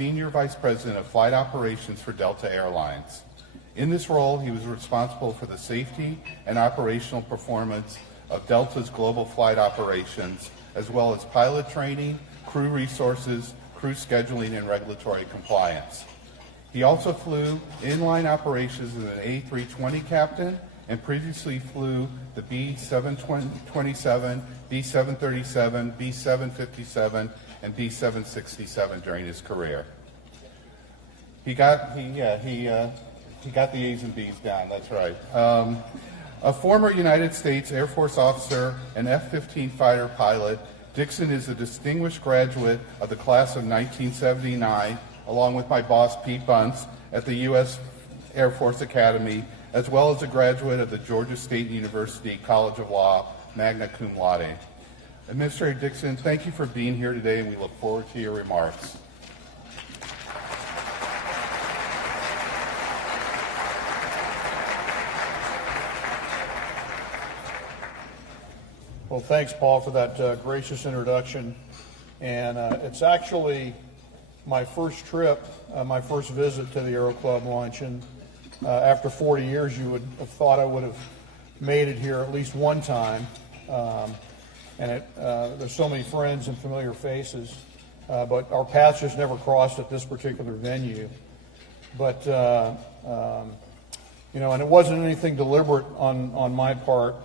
Senior Vice President of Flight Operations for Delta Airlines. In this role, he was responsible for the safety and operational performance of Delta's global flight operations, as well as pilot training, crew resources, crew scheduling, and regulatory compliance. He also flew inline operations as an A320 captain and previously flew the B727, B737, B757, and B767 during his career. He got the A's and B's down, that's right. A former United States Air Force officer and F-15 fighter pilot, Dickson is a distinguished graduate of the class of 1979, along with my boss, Pete Bunce, at the U.S. Air Force Academy, as well as a graduate of the Georgia State University College of Law, magna cum laude. Administrator Dickson, thank you for being here today, and we look forward to your remarks. Well, thanks, Paul, for that gracious introduction. And it's actually my first trip, my first visit to the Aero Club luncheon. After 40 years, you would have thought I would have made it here at least one time. There's so many friends and familiar faces, but our paths just never crossed at this particular venue. But, and it wasn't anything deliberate on my part.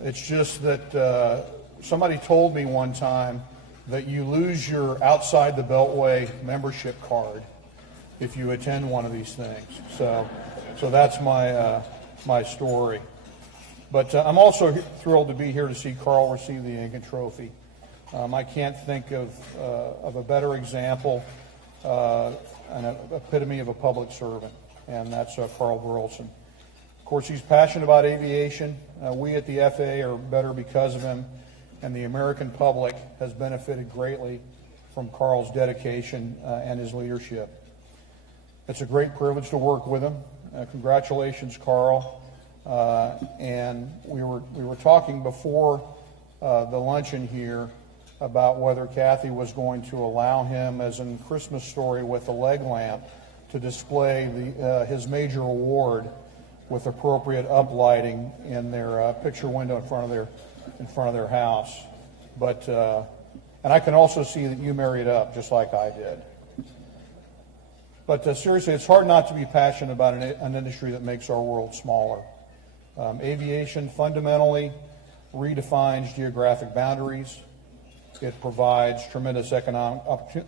It's just that somebody told me one time that you lose your outside the Beltway membership card if you attend one of these things. So that's my story. But I'm also thrilled to be here to see Carl receive the Incan Trophy. I can't think of a better example, an epitome of a public servant, and that's Carl Burleson. Of course, he's passionate about aviation. We at the FAA are better because of him, and the American public has benefited greatly from Carl's dedication and his leadership. It's a great privilege to work with him. Congratulations, Carl. And we were talking before the luncheon here about whether Kathy was going to allow him, as in Christmas Story with the leg lamp, to display his major award with appropriate uplighting in their picture window in front of their house. But and I can also see that you married up just like I did. But seriously, it's hard not to be passionate about an industry that makes our world smaller. Aviation fundamentally redefines geographic boundaries. It provides tremendous economic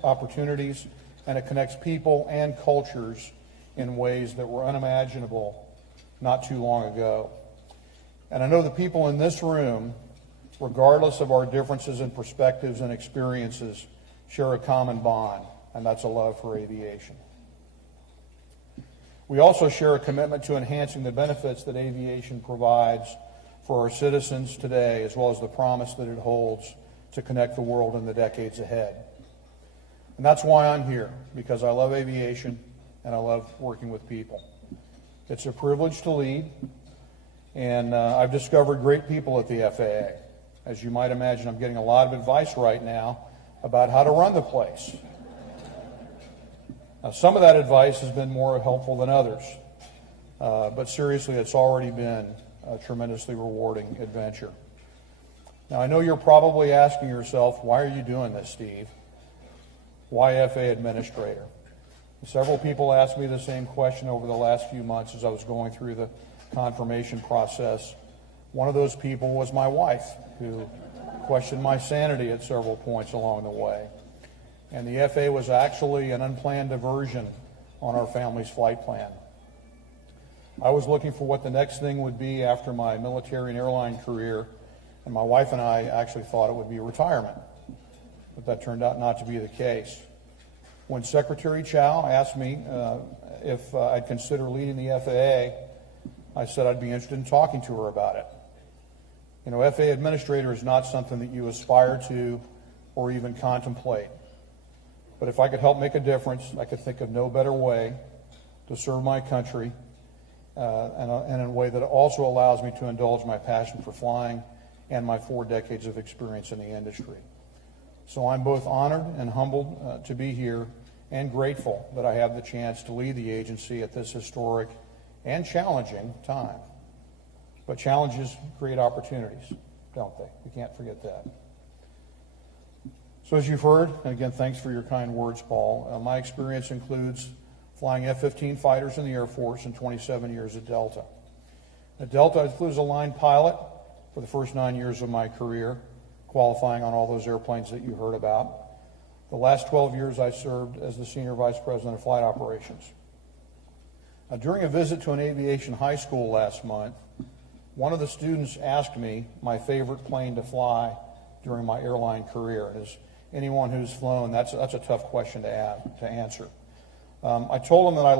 opportunities, and it connects people and cultures in ways that were unimaginable not too long ago. And I know the people in this room, regardless of our differences in perspectives and experiences, share a common bond, and that's a love for aviation. We also share a commitment to enhancing the benefits that aviation provides for our citizens today, as well as the promise that it holds to connect the world in the decades ahead. And that's why I'm here, because I love aviation and I love working with people. It's a privilege to lead, and I've discovered great people at the FAA. As you might imagine, I'm getting a lot of advice right now about how to run the place. Now, some of that advice has been more helpful than others, but seriously, it's already been a tremendously rewarding adventure. Now, I know you're probably asking yourself, why are you doing this, Steve? Why FAA Administrator? Several people asked me the same question over the last few months as I was going through the confirmation process. One of those people was my wife, who questioned my sanity at several points along the way. And the FAA was actually an unplanned diversion on our family's flight plan. I was looking for what the next thing would be after my military and airline career, and my wife and I actually thought it would be retirement. But that turned out not to be the case. When Secretary Chow asked me if I'd consider leading the FAA, I said I'd be interested in talking to her about it. You know, FAA Administrator is not something that you aspire to or even contemplate. But if I could help make a difference, I could think of no better way to serve my country and in a way that also allows me to indulge my passion for flying and my 4 decades of experience in the industry. So I'm both honored and humbled to be here and grateful that I have the chance to lead the agency at this historic and challenging time. But challenges create opportunities, don't they? We can't forget that. So as you've heard, and again, thanks for your kind words, Paul, my experience includes flying F-15 fighters in the Air Force and 27 years at Delta. At Delta, I flew as a line pilot for the first 9 years of my career, qualifying on all those airplanes that you heard about. The last 12 years, I served as the Senior Vice President of Flight Operations. During a visit to an aviation high school last month, one of the students asked me my favorite plane to fly during my airline career. And as anyone who's flown, that's a tough question to answer. I told him that I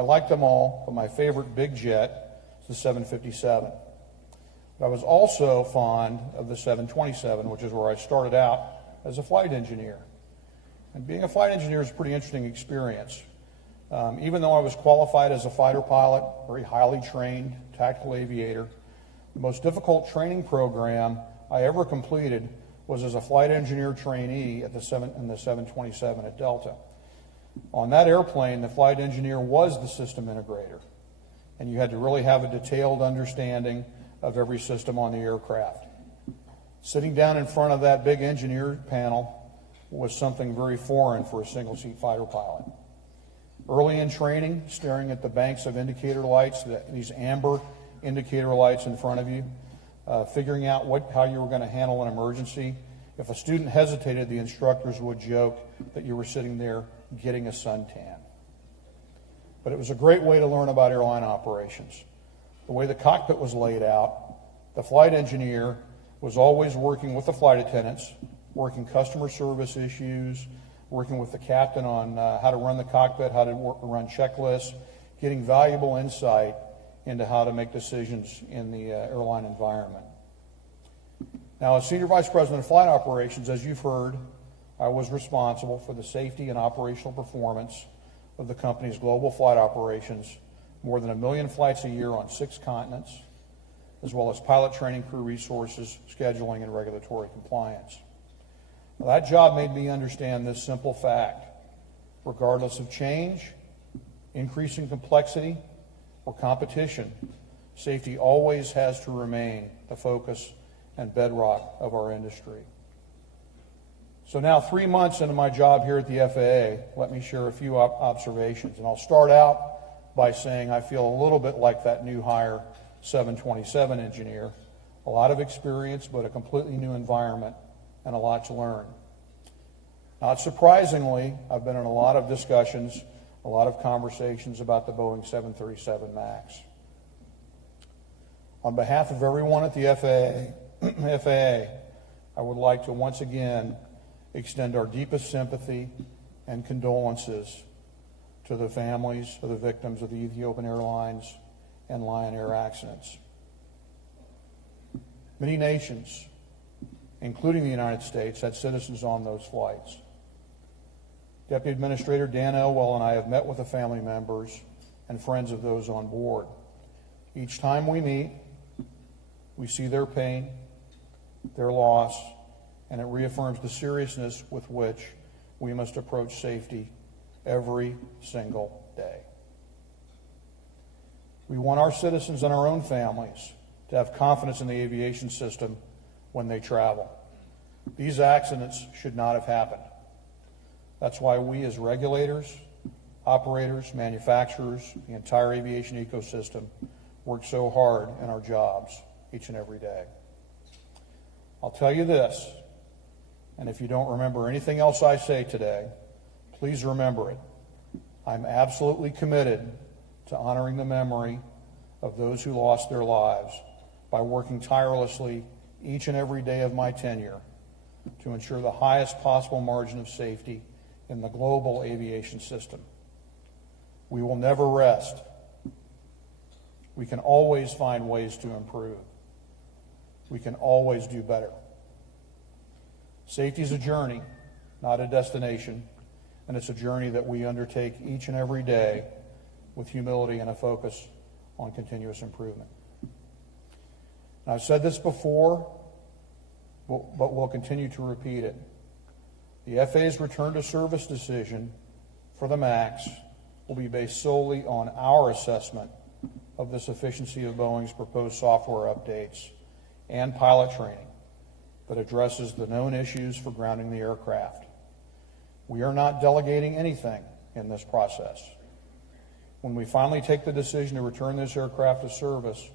liked them all, but my favorite big jet is the 757. But I was also fond of the 727, which is where I started out as a flight engineer. And being a flight engineer is a pretty interesting experience. Even though I was qualified as a fighter pilot, very highly trained tactical aviator, the most difficult training program I ever completed was as a flight engineer trainee in the 727 at Delta. On that airplane, the flight engineer was the system integrator, and you had to really have a detailed understanding of every system on the aircraft. Sitting down in front of that big engineer panel was something very foreign for a single-seat fighter pilot. Early in training, staring at the banks of indicator lights, these amber indicator lights in front of you, figuring out how you were going to handle an emergency. If a student hesitated, the instructors would joke that you were sitting there getting a suntan. But it was a great way to learn about airline operations. The way the cockpit was laid out, the flight engineer was always working with the flight attendants, working customer service issues, working with the captain on how to run the cockpit, how to run checklists, getting valuable insight into how to make decisions in the airline environment. Now, as Senior Vice President of Flight Operations, as you've heard, I was responsible for the safety and operational performance of the company's global flight operations, more than 1 million flights a year on 6 continents, as well as pilot training, crew resources, scheduling, and regulatory compliance. Now, that job made me understand this simple fact. Regardless of change, increasing complexity, or competition, safety always has to remain the focus and bedrock of our industry. So now, 3 months into my job here at the FAA, let me share a few observations. And I'll start out by saying I feel a little bit like that new hire 727 engineer. A lot of experience, but a completely new environment and a lot to learn. Not surprisingly, I've been in a lot of discussions, a lot of conversations about the Boeing 737 MAX. On behalf of everyone at the FAA, I would like to once again extend our deepest sympathy and condolences to the families of the victims of the Ethiopian Airlines and Lion Air accidents. Many nations, including the United States, had citizens on those flights. Deputy Administrator Dan Elwell and I have met with the family members and friends of those on board. Each time we meet, we see their pain, their loss, and it reaffirms the seriousness with which we must approach safety every single day. We want our citizens and our own families to have confidence in the aviation system when they travel. These accidents should not have happened. That's why we as regulators, operators, manufacturers, the entire aviation ecosystem work so hard in our jobs each and every day. I'll tell you this, and if you don't remember anything else I say today, please remember it. I'm absolutely committed to honoring the memory of those who lost their lives by working tirelessly each and every day of my tenure to ensure the highest possible margin of safety in the global aviation system. We will never rest. We can always find ways to improve. We can always do better. Safety is a journey, not a destination, and it's a journey that we undertake each and every day with humility and a focus on continuous improvement. And I've said this before, but we'll continue to repeat it. The FAA's return to service decision for the MAX will be based solely on our assessment of the sufficiency of Boeing's proposed software updates and pilot training that addresses the known issues for grounding the aircraft. We are not delegating anything in this process. When we finally take the decision to return this aircraft to service,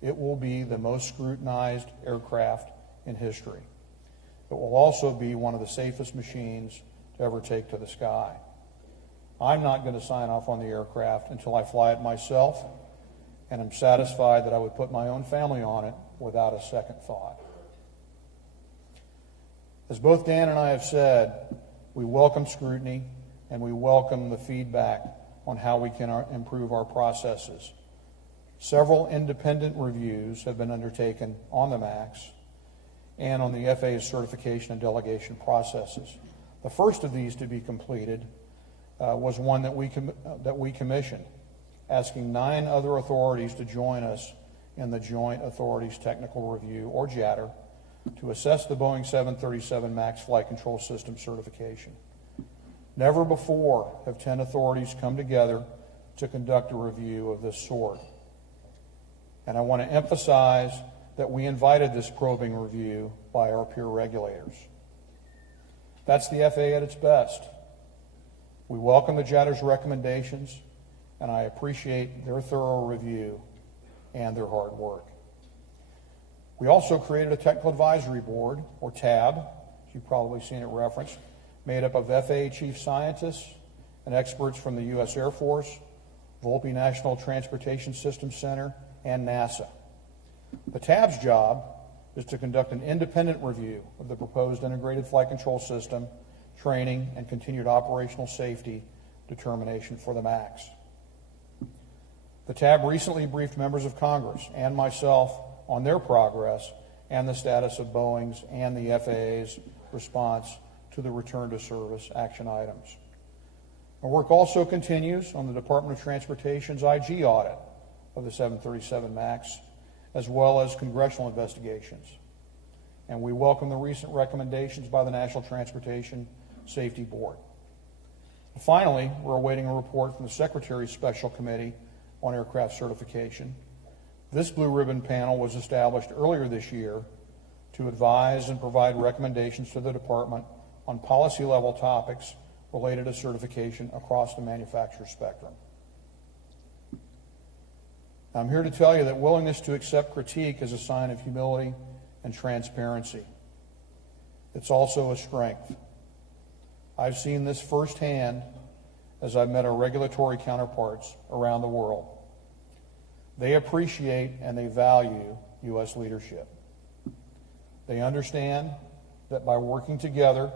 it will be the most scrutinized aircraft in history. It will also be one of the safest machines to ever take to the sky. I'm not going to sign off on the aircraft until I fly it myself, and I'm satisfied that I would put my own family on it without a second thought. As both Dan and I have said, we welcome scrutiny and we welcome the feedback on how we can improve our processes. Several independent reviews have been undertaken on the MAX and on the FAA's certification and delegation processes. The first of these to be completed was one that we commissioned, asking 9 other authorities to join us in the Joint Authorities Technical Review, or JATR, to assess the Boeing 737 MAX Flight Control System certification. Never before have 10 authorities come together to conduct a review of this sort. And I want to emphasize that we invited this probing review by our peer regulators. That's the FAA at its best. We welcome the JATR's recommendations, and I appreciate their thorough review and their hard work. We also created a technical advisory board, or TAB, as you've probably seen it referenced, made up of FAA chief scientists and experts from the U.S. Air Force, Volpe National Transportation Systems Center, and NASA. The TAB's job is to conduct an independent review of the proposed integrated flight control system, training, and continued operational safety determination for the MAX. The TAB recently briefed members of Congress and myself on their progress and the status of Boeing's and the FAA's response to the return to service action items. Our work also continues on the Department of Transportation's IG audit of the 737 MAX, as well as congressional investigations. And we welcome the recent recommendations by the National Transportation Safety Board. Finally, we're awaiting a report from the Secretary's Special Committee on Aircraft Certification. This blue ribbon panel was established earlier this year to advise and provide recommendations to the Department on policy-level topics related to certification across the manufacturer spectrum. I'm here to tell you that willingness to accept critique is a sign of humility and transparency. It's also a strength. I've seen this firsthand as I've met our regulatory counterparts around the world. They appreciate and they value U.S. leadership. They understand that by working together,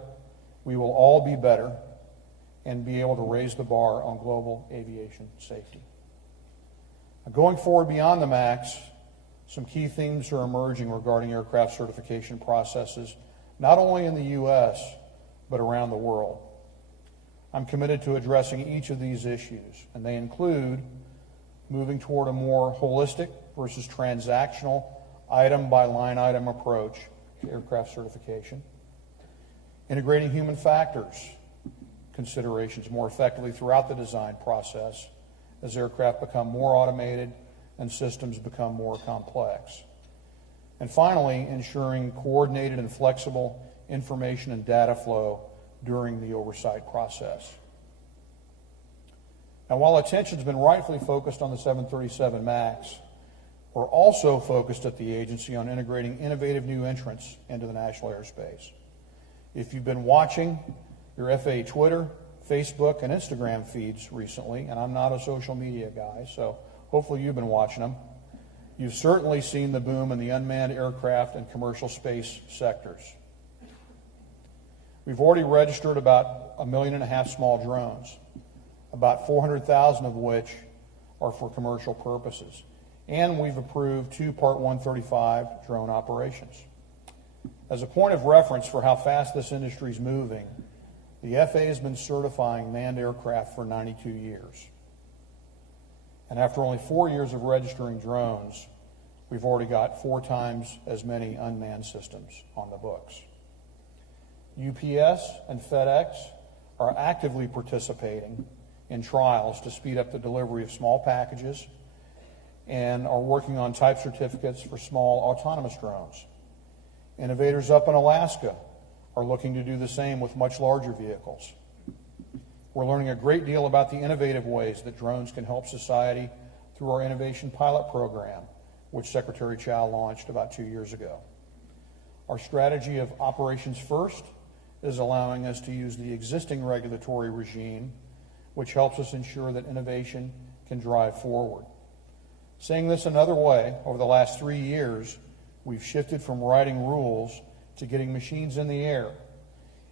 we will all be better and be able to raise the bar on global aviation safety. Now, going forward beyond the MAX, some key themes are emerging regarding aircraft certification processes, not only in the U.S., but around the world. I'm committed to addressing each of these issues, and they include moving toward a more holistic versus transactional item-by-line item approach to aircraft certification, integrating human factors considerations more effectively throughout the design process as aircraft become more automated and systems become more complex. And finally, ensuring coordinated and flexible information and data flow during the oversight process. Now, while attention's been rightfully focused on the 737 MAX, we're also focused at the agency on integrating innovative new entrants into the national airspace. If you've been watching your FAA Twitter, Facebook, and Instagram feeds recently, and I'm not a social media guy, so hopefully you've been watching them, you've certainly seen the boom in the unmanned aircraft and commercial space sectors. We've already registered about 1.5 million small drones, about 400,000 of which are for commercial purposes. And we've approved 2 Part 135 drone operations. As a point of reference for how fast this industry is moving, the FAA has been certifying manned aircraft for 92 years. And after only 4 years of registering drones, we've already got 4 times as many unmanned systems on the books. UPS and FedEx are actively participating in trials to speed up the delivery of small packages and are working on type certificates for small autonomous drones. Innovators up in Alaska are looking to do the same with much larger vehicles. We're learning a great deal about the innovative ways that drones can help society through our Innovation Pilot Program, which Secretary Chow launched about 2 years ago. Our strategy of Operations First is allowing us to use the existing regulatory regime, which helps us ensure that innovation can drive forward. Saying this another way, over the last 3 years, we've shifted from writing rules to getting machines in the air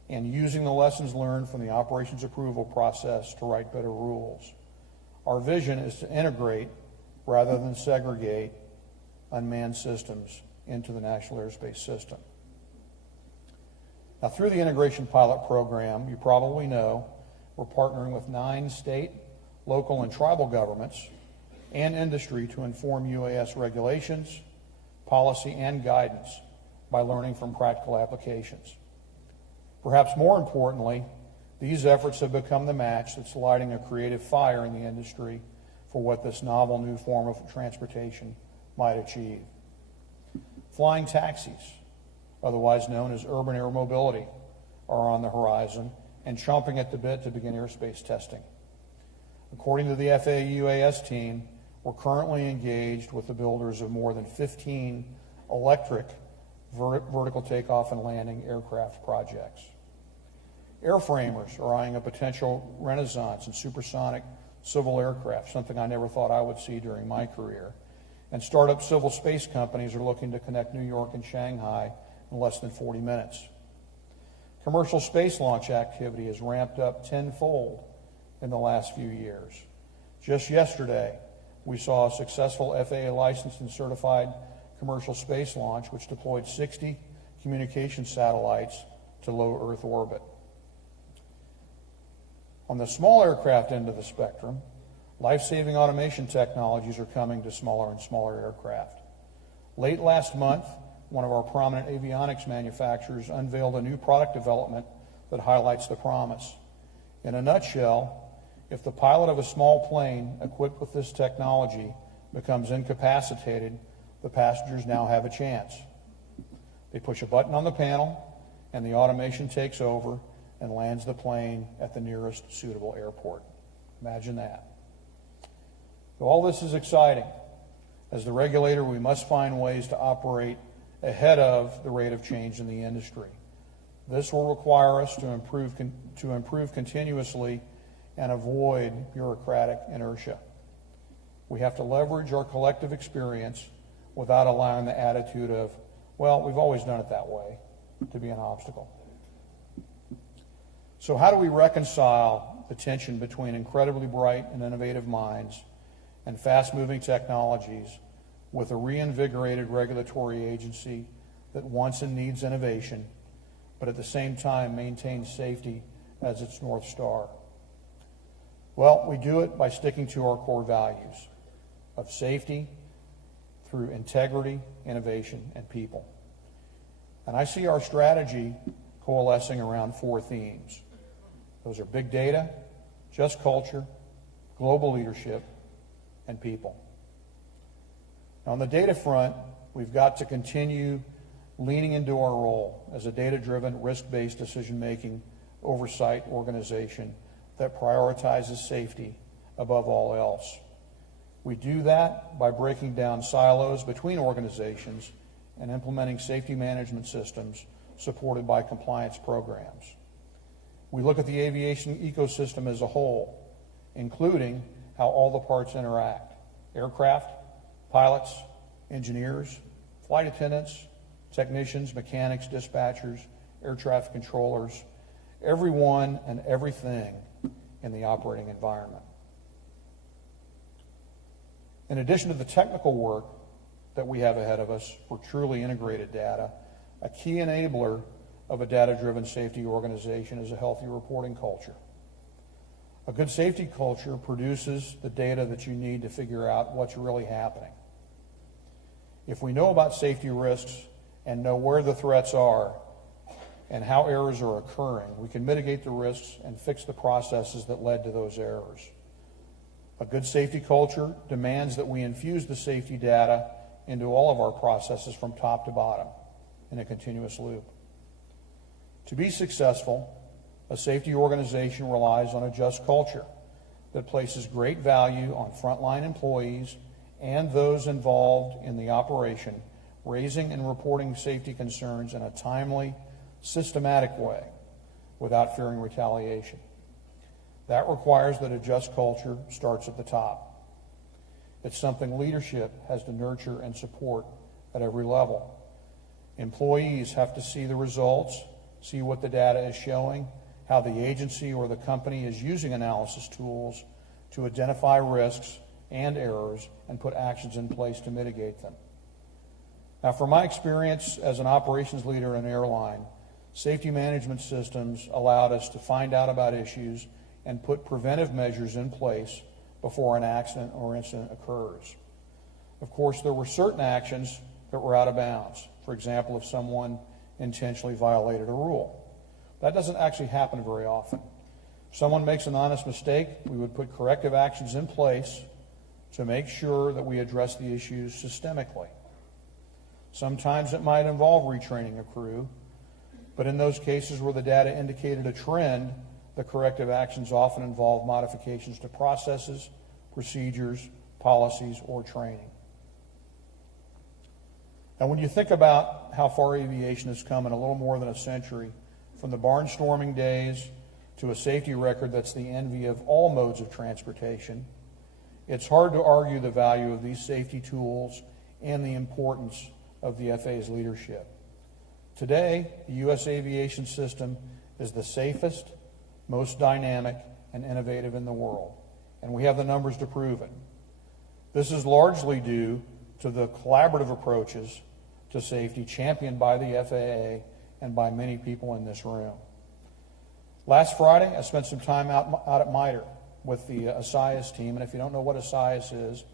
and using the lessons learned from the operations approval process to write better rules. Our vision is to integrate rather than segregate unmanned systems into the National Airspace System. Now, through the Integration Pilot Program, you probably know we're partnering with 9 state, local, and tribal governments and industry to inform UAS regulations, policy, and guidance by learning from practical applications. Perhaps more importantly, these efforts have become the match that's lighting a creative fire in the industry for what this novel new form of transportation might achieve. Flying taxis, otherwise known as urban air mobility, are on the horizon and chomping at the bit to begin airspace testing. According to the FAA UAS team, we're currently engaged with the builders of more than 15 electric vertical takeoff and landing aircraft projects. Airframers are eyeing a potential renaissance in supersonic civil aircraft, something I never thought I would see during my career. And startup civil space companies are looking to connect New York and Shanghai in less than 40 minutes. Commercial space launch activity has ramped up tenfold in the last few years. Just yesterday, we saw a successful FAA licensed and certified commercial space launch, which deployed 60 communication satellites to low Earth orbit. On the small aircraft end of the spectrum, life-saving automation technologies are coming to smaller and smaller aircraft. Late last month, one of our prominent avionics manufacturers unveiled a new product development that highlights the promise. In a nutshell, if the pilot of a small plane equipped with this technology becomes incapacitated, the passengers now have a chance. They push a button on the panel, and the automation takes over and lands the plane at the nearest suitable airport. Imagine that. So all this is exciting. As the regulator, we must find ways to operate ahead of the rate of change in the industry. This will require us to improve continuously and avoid bureaucratic inertia. We have to leverage our collective experience without allowing the attitude of, well, we've always done it that way, to be an obstacle. So how do we reconcile the tension between incredibly bright and innovative minds and fast-moving technologies with a reinvigorated regulatory agency that wants and needs innovation, but at the same time maintains safety as its North Star? Well, we do it by sticking to our core values of safety through integrity, innovation, and people. And I see our strategy coalescing around 4 themes. Those are big data, just culture, global leadership, and people. Now, on the data front, we've got to continue leaning into our role as a data-driven, risk-based decision-making oversight organization that prioritizes safety above all else. We do that by breaking down silos between organizations and implementing safety management systems supported by compliance programs. We look at the aviation ecosystem as a whole, including how all the parts interact: aircraft, pilots, engineers, flight attendants, technicians, mechanics, dispatchers, air traffic controllers, everyone and everything in the operating environment. In addition to the technical work that we have ahead of us for truly integrated data, a key enabler of a data-driven safety organization is a healthy reporting culture. A good safety culture produces the data that you need to figure out what's really happening. If we know about safety risks and know where the threats are, and how errors are occurring, we can mitigate the risks and fix the processes that led to those errors. A good safety culture demands that we infuse the safety data into all of our processes from top to bottom in a continuous loop. To be successful, a safety organization relies on a just culture that places great value on frontline employees and those involved in the operation, raising and reporting safety concerns in a timely, systematic way without fearing retaliation. That requires that a just culture starts at the top. It's something leadership has to nurture and support at every level. Employees have to see the results, see what the data is showing, how the agency or the company is using analysis tools to identify risks and errors and put actions in place to mitigate them. Now, from my experience as an operations leader in an airline, safety management systems allowed us to find out about issues and put preventive measures in place before an accident or incident occurs. Of course, there were certain actions that were out of bounds. For example, if someone intentionally violated a rule. That doesn't actually happen very often. If someone makes an honest mistake, we would put corrective actions in place to make sure that we address the issues systemically. Sometimes it might involve retraining a crew, but in those cases where the data indicated a trend, the corrective actions often involve modifications to processes, procedures, policies, or training. Now, when you think about how far aviation has come in a little more than a century, from the barnstorming days to a safety record that's the envy of all modes of transportation, it's hard to argue the value of these safety tools and the importance of the FAA's leadership. Today, the U.S. aviation system is the safest, most dynamic, and innovative in the world, and we have the numbers to prove it. This is largely due to the collaborative approaches to safety championed by the FAA and by many people in this room. Last Friday, I spent some time out at MITRE with the ASIAS team, and if you don't know what ASIAS is,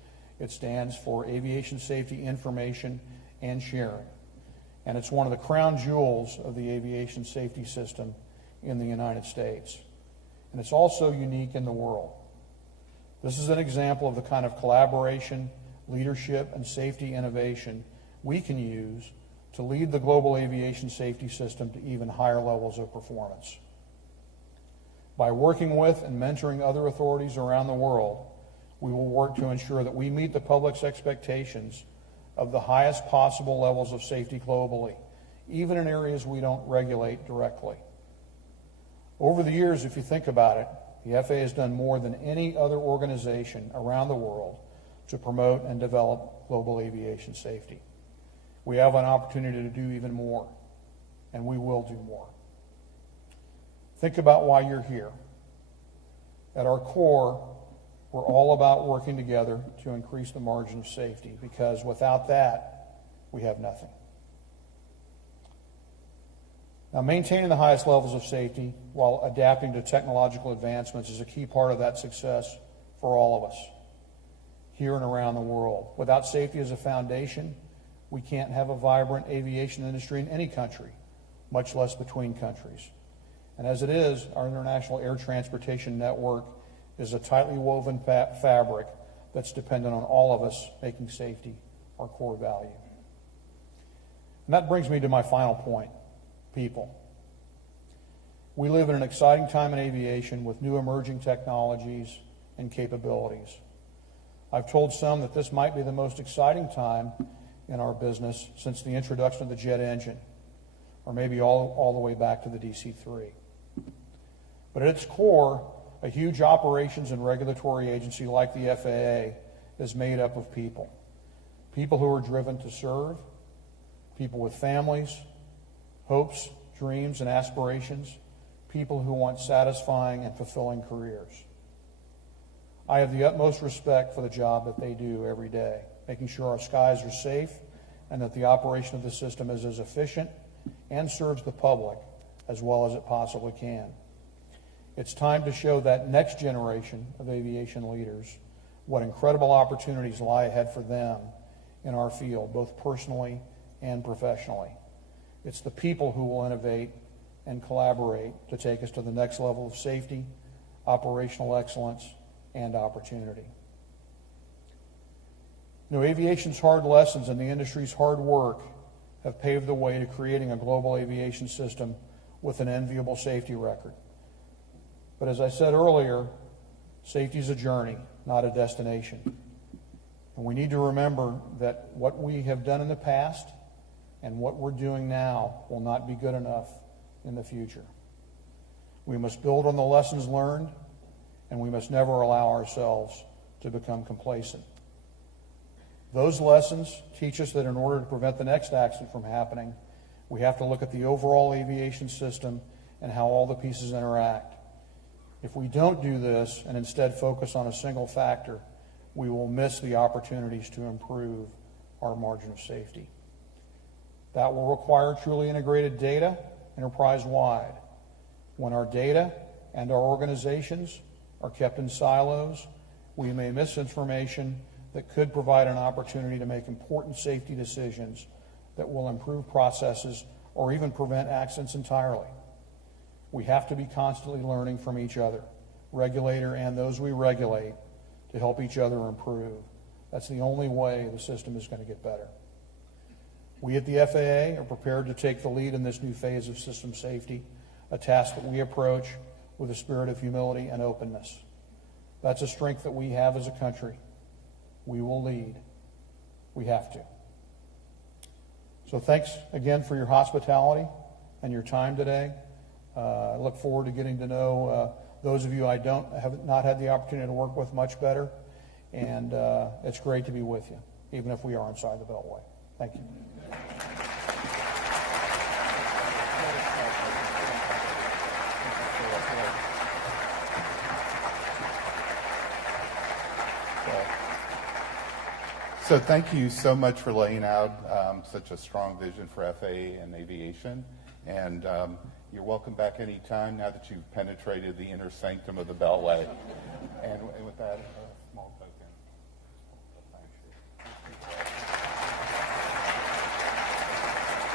it stands for Aviation Safety Information and Sharing, and it's one of the crown jewels of the aviation safety system in the United States, and it's also unique in the world. This is an example of the kind of collaboration, leadership, and safety innovation we can use to lead the global aviation safety system to even higher levels of performance. By working with and mentoring other authorities around the world, we will work to ensure that we meet the public's expectations of the highest possible levels of safety globally, even in areas we don't regulate directly. Over the years, if you think about it, the FAA has done more than any other organization around the world to promote and develop global aviation safety. We have an opportunity to do even more, and we will do more. Think about why you're here. At our core, we're all about working together to increase the margin of safety, because without that, we have nothing. Now, maintaining the highest levels of safety while adapting to technological advancements is a key part of that success for all of us here and around the world. Without safety as a foundation, we can't have a vibrant aviation industry in any country, much less between countries. And as it is, our international air transportation network is a tightly woven fabric that's dependent on all of us making safety our core value. And that brings me to my final point, people. We live in an exciting time in aviation with new emerging technologies and capabilities. I've told some that this might be the most exciting time in our business since the introduction of the jet engine, or maybe all the way back to the DC-3. But at its core, a huge operations and regulatory agency like the FAA is made up of people. People who are driven to serve, people with families, hopes, dreams, and aspirations, people who want satisfying and fulfilling careers. I have the utmost respect for the job that they do every day, making sure our skies are safe and that the operation of the system is as efficient and serves the public as well as it possibly can. It's time to show that next generation of aviation leaders what incredible opportunities lie ahead for them in our field, both personally and professionally. It's the people who will innovate and collaborate to take us to the next level of safety, operational excellence, and opportunity. You know, aviation's hard lessons and the industry's hard work have paved the way to creating a global aviation system with an enviable safety record. But as I said earlier, safety is a journey, not a destination. And we need to remember that what we have done in the past and what we're doing now will not be good enough in the future. We must build on the lessons learned, and we must never allow ourselves to become complacent. Those lessons teach us that in order to prevent the next accident from happening, we have to look at the overall aviation system and how all the pieces interact. If we don't do this and instead focus on a single factor, we will miss the opportunities to improve our margin of safety. That will require truly integrated data enterprise-wide. When our data and our organizations are kept in silos, we may miss information that could provide an opportunity to make important safety decisions that will improve processes or even prevent accidents entirely. We have to be constantly learning from each other, regulator and those we regulate, to help each other improve. That's the only way the system is going to get better. We at the FAA are prepared to take the lead in this new phase of system safety, a task that we approach with a spirit of humility and openness. That's a strength that we have as a country. We will lead. We have to. So thanks again for your hospitality and your time today. I look forward to getting to know those of you I have not had the opportunity to work with much better, and it's great to be with you, even if we are inside the Beltway. Thank you. So thank you so much for laying out such a strong vision for FAA and aviation. And you're welcome back anytime now that you've penetrated the inner sanctum of the Beltway. And with that, a small token.